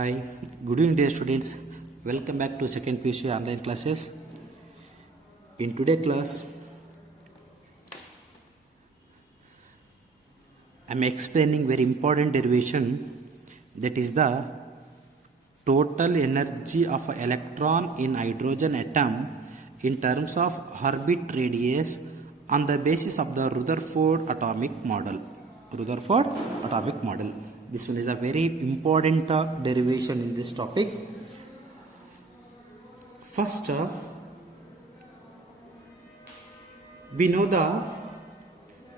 Hi, good evening dear students. Welcome back to second PUC online classes. In today's class, I am explaining very important derivation, that is the total energy of an electron in hydrogen atom in terms of orbit radius on the basis of the Rutherford atomic model. This one is a very important derivation in this topic. First, we know the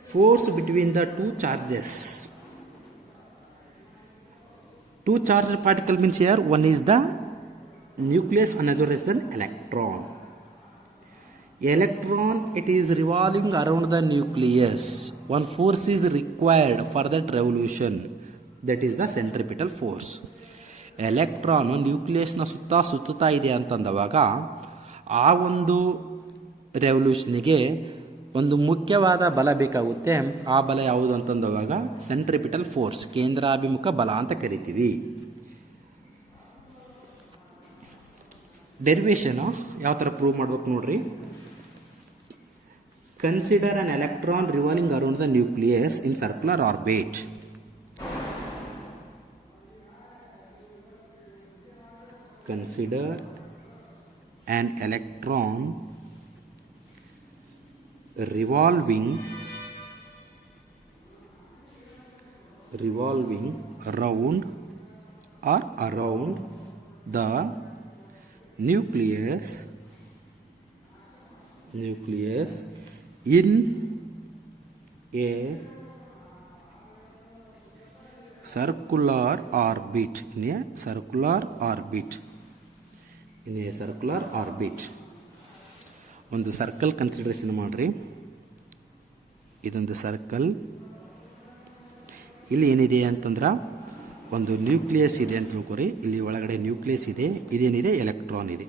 force between the two charges. Two charged particle means here one is the nucleus, another is an electron. Electron, it is revolving around the nucleus. One force is required for that revolution. That is the centripetal force. Electron ನ್ಯೂಕ್ಲಿಯಸ್ನ ಸುತ್ತಾ ಇದೆ ಅಂತಂದವಾಗ ಆ ಒಂದು ರೆವಲ್ಯೂಷನ್ಗೆ ಒಂದು ಮುಖ್ಯವಾದ ಬಲ ಬೇಕಾಗುತ್ತೆ. ಆ ಬಲ ಯಾವುದು ಅಂತಂದವಾಗ ಸೆಂಟ್ರಿಪಿಟಲ್ ಫೋರ್ಸ್, ಕೇಂದ್ರಾಭಿಮುಖ ಬಲ ಅಂತ ಕರಿತೀವಿ. ಡೆರಿವೇಶನ್ ಯಾವ ಥರ ಪ್ರೂವ್ ಮಾಡ್ಬೇಕು ನೋಡ್ರಿ. Consider an electron revolving around the nucleus in circular orbit. Consider an electron revolving around the nucleus in a circular orbit. ಒಂದು ಸರ್ಕಲ್ ಕನ್ಸಿಡರೇಷನ್ ಮಾಡ್ರಿ. ಇದೊಂದು ಸರ್ಕಲ್. ಇಲ್ಲಿ ಏನಿದೆ ಅಂತಂದ್ರೆ ಒಂದು ನ್ಯೂಕ್ಲಿಯಸ್ ಇದೆ ಅಂತ ತಿಳ್ಕೊರಿ. ಇಲ್ಲಿ ಒಳಗಡೆ ನ್ಯೂಕ್ಲಿಯಸ್ ಇದೆ, ಇದೇನಿದೆ ಎಲೆಕ್ಟ್ರಾನ್ ಇದೆ.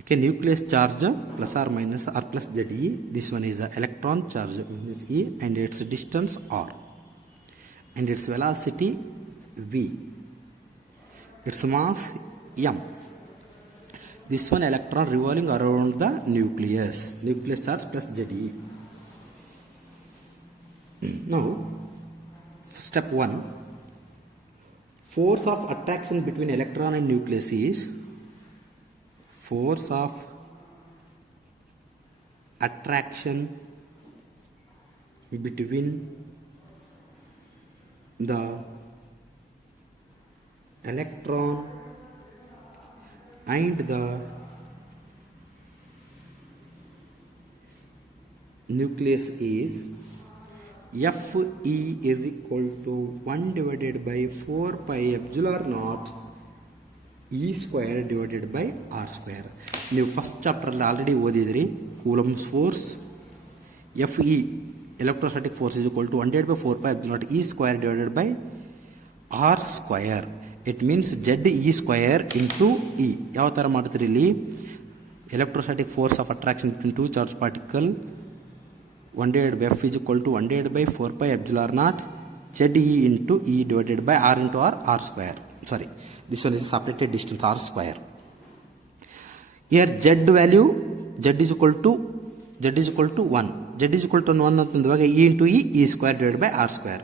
Okay, nucleus charge plus r minus r plus z e. This one is electron charge means e and its distance r and its velocity v, its mass m. This one electron revolving around the nucleus charge plus Ze. Now step 1, force of attraction between electron and nucleus is force of attraction between the electron and the nucleus is Fe is equal to 1 divided by 4 pi epsilon naught E square divided by R square. ನೀವು first chapter already ಓದಿದ್ರಿ. Coulomb's force Fe, electrostatic force, is equal to 1 divided by 4 pi epsilon naught E square divided by R square. It means Z E square into E. ಯಾವ ಥರ ಮಾಡ್ತೀರಿ ಇಲ್ಲಿ? Electrostatic force of attraction between two charge particle 1 divided by F is equal to 1 divided by 4 pi epsilon naught Z E into E divided by R into R square. Sorry, this one is separated distance R square. Here Z value, Z is equal to 1. Z is equal to 1 ಅಂತಂದಾಗ E into E square divided by R square.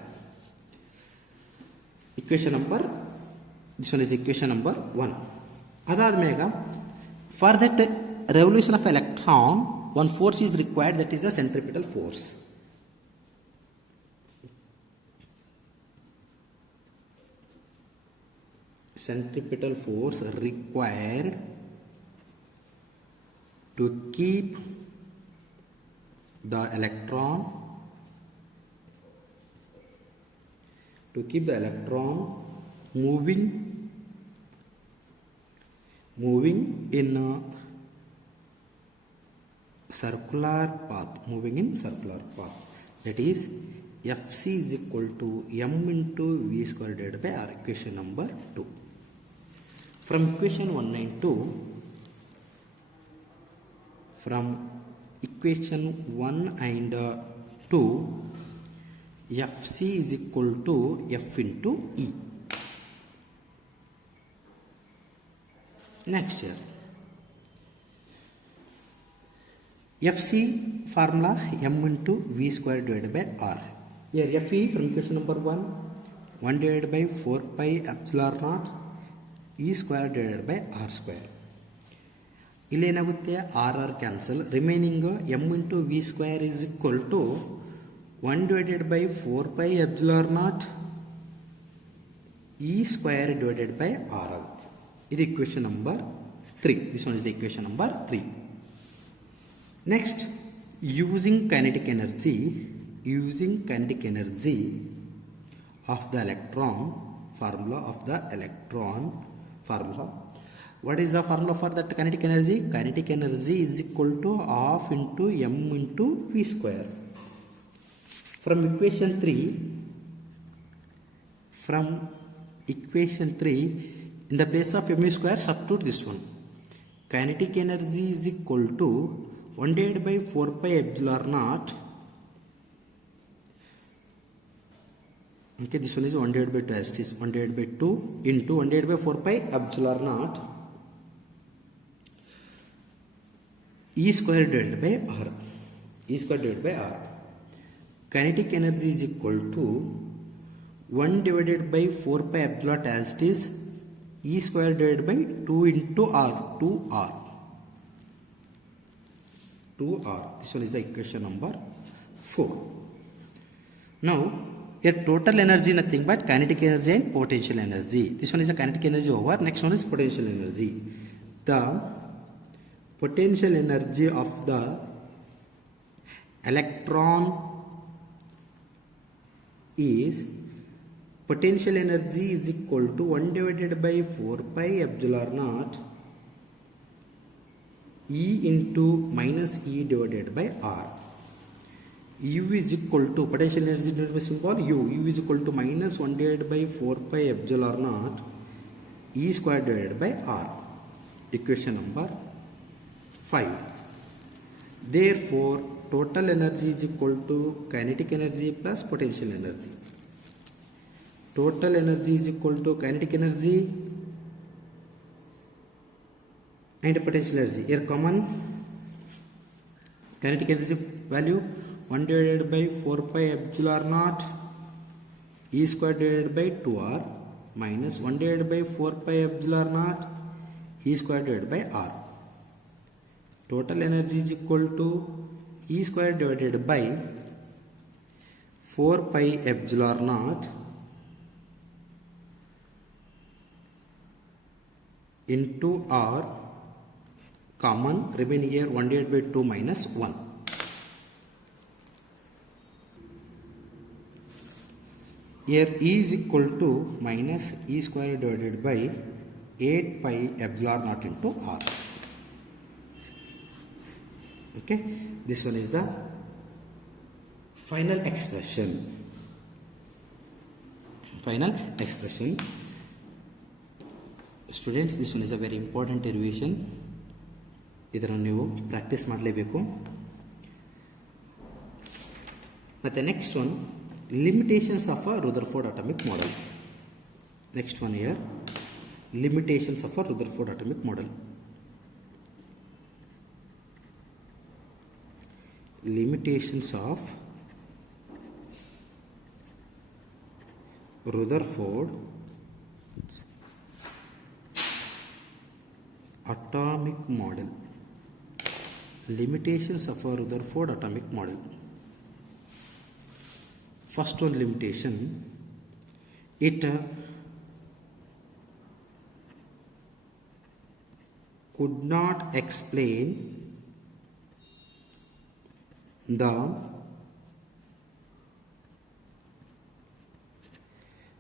This one is equation number 1. ಅದಾದ್ಮೇಗ for that revolution of electron, one force is required, that is the centripetal force. Centripetal force required to keep the electron moving in a circular path. That is Fc is equal to m into v square divided by r. Equation number 2. From equation 192, from equation 1 and 2, Fc is equal to F into E. Next here, Fc formula m into v square divided by r. Here Fe from equation number 1 divided by 4 pi epsilon naught e square divided by r square. ಇಲ್ಲಿ ಏನಾಗುತ್ತೆ r r cancel, remaining m into v square is equal to 1 divided by 4 pi epsilon naught e square divided by r ಆಗುತ್ತೆ. ಇದು equation number 3. This one is equation number 3. Next, using kinetic energy of the electron formula what is the formula for that kinetic energy? Kinetic energy is equal to half into m into v square. From equation 3 in the place of m square substitute this one. Kinetic energy is equal to 1 divided by 4 pi epsilon naught. Okay, this one is 1 divided by 2 as it is 1 divided by 2 into 1 divided by 4 pi epsilon naught e square divided by r. Kinetic energy is equal to 1 divided by 4 pi epsilon as it is e square divided by 2 into r, 2r. This one is the equation number 4. Now here total energy nothing but kinetic energy and potential energy. This one is the kinetic energy over, next one is potential energy. The potential energy of the electron is equal to 1 divided by 4 pi epsilon naught E into minus E divided by R. U is equal to potential energy by symbol U is equal to minus 1 divided by 4 pi epsilon naught E square divided by R. Equation number 5. Therefore, total energy is equal to kinetic energy plus potential energy. Total energy is equal to kinetic energy and potential energy. Here common kinetic energy value 1 divided by 4 pi epsilon naught E square divided by 2R minus 1 divided by 4 pi epsilon naught E square divided by R. Total energy is equal to E square divided by 4 pi epsilon naught into R, common, remaining here 1 divided by 2 minus 1. Here E is equal to minus E square divided by 8 pi epsilon naught into R. Okay, this one is the final expression. Students, this one is a very important derivation. ಇದನ್ನು ನೀವು practice ಮಾಡಲೇಬೇಕು. ಮತ್ತು next one, limitations of a Rutherford atomic model. Next one year, limitations of a Rutherford atomic model. Limitations of Rutherford atomic model. Limitations of a Rutherford atomic model. First one limitation, it could not explain the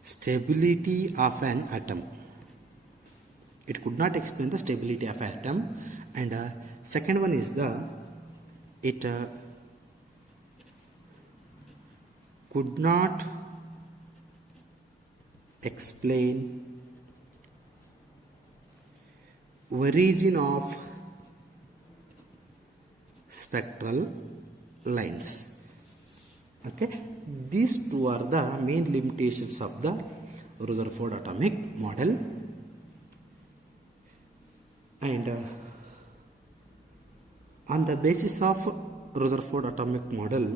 stability of an atom. It could not explain the stability of an atom. And second one is it could not explain origin of spectral lines. Okay, these two are the main limitations of the Rutherford atomic model. And on the basis of Rutherford atomic model,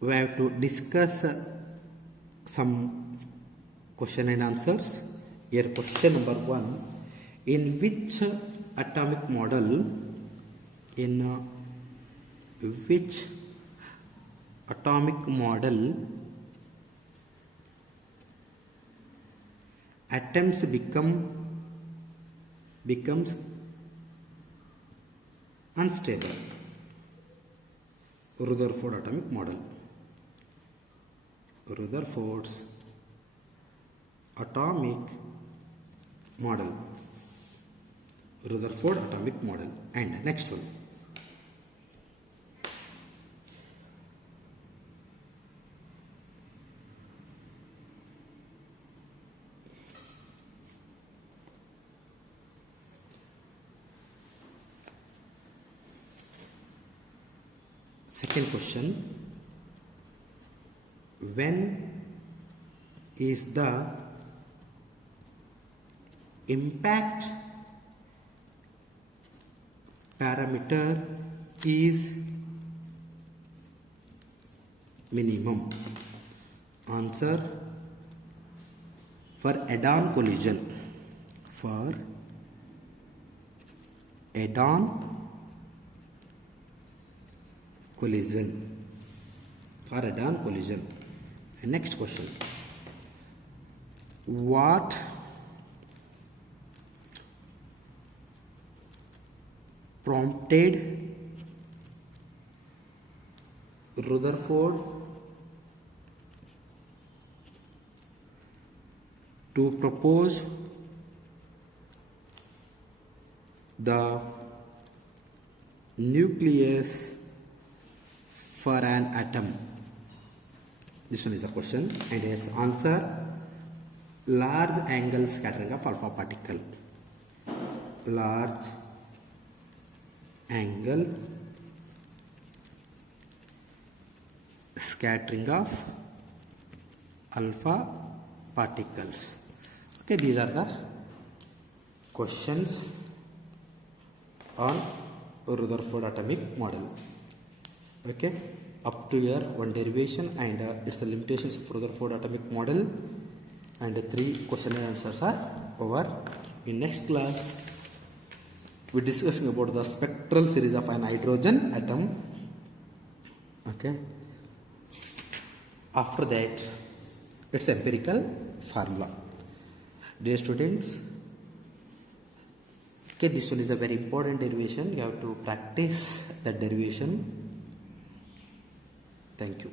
we have to discuss some question and answers. Here question number 1, in which atomic model atoms becomes unstable? Rutherford atomic model. Rutherford's atomic model. Rutherford atomic model. And next one. Second question, when is the impact parameter is minimum? Answer, for add-on collision. For add-on collision. For add-on collision. And next question, what prompted Rutherford to propose the nucleus for an atom? This one is a question, and its answer, large angle scattering of alpha particle. Large angle scattering of alpha particles. Okay, these are the questions on Rutherford atomic model. Okay, up to here one derivation and its the limitations of Rutherford atomic model, and 3 question and answers are over. In next class we are discussing about the spectral series of an hydrogen atom. Okay, after that its empirical formula. Dear students, okay, this one is a very important derivation. You have to practice that derivation. Thank you.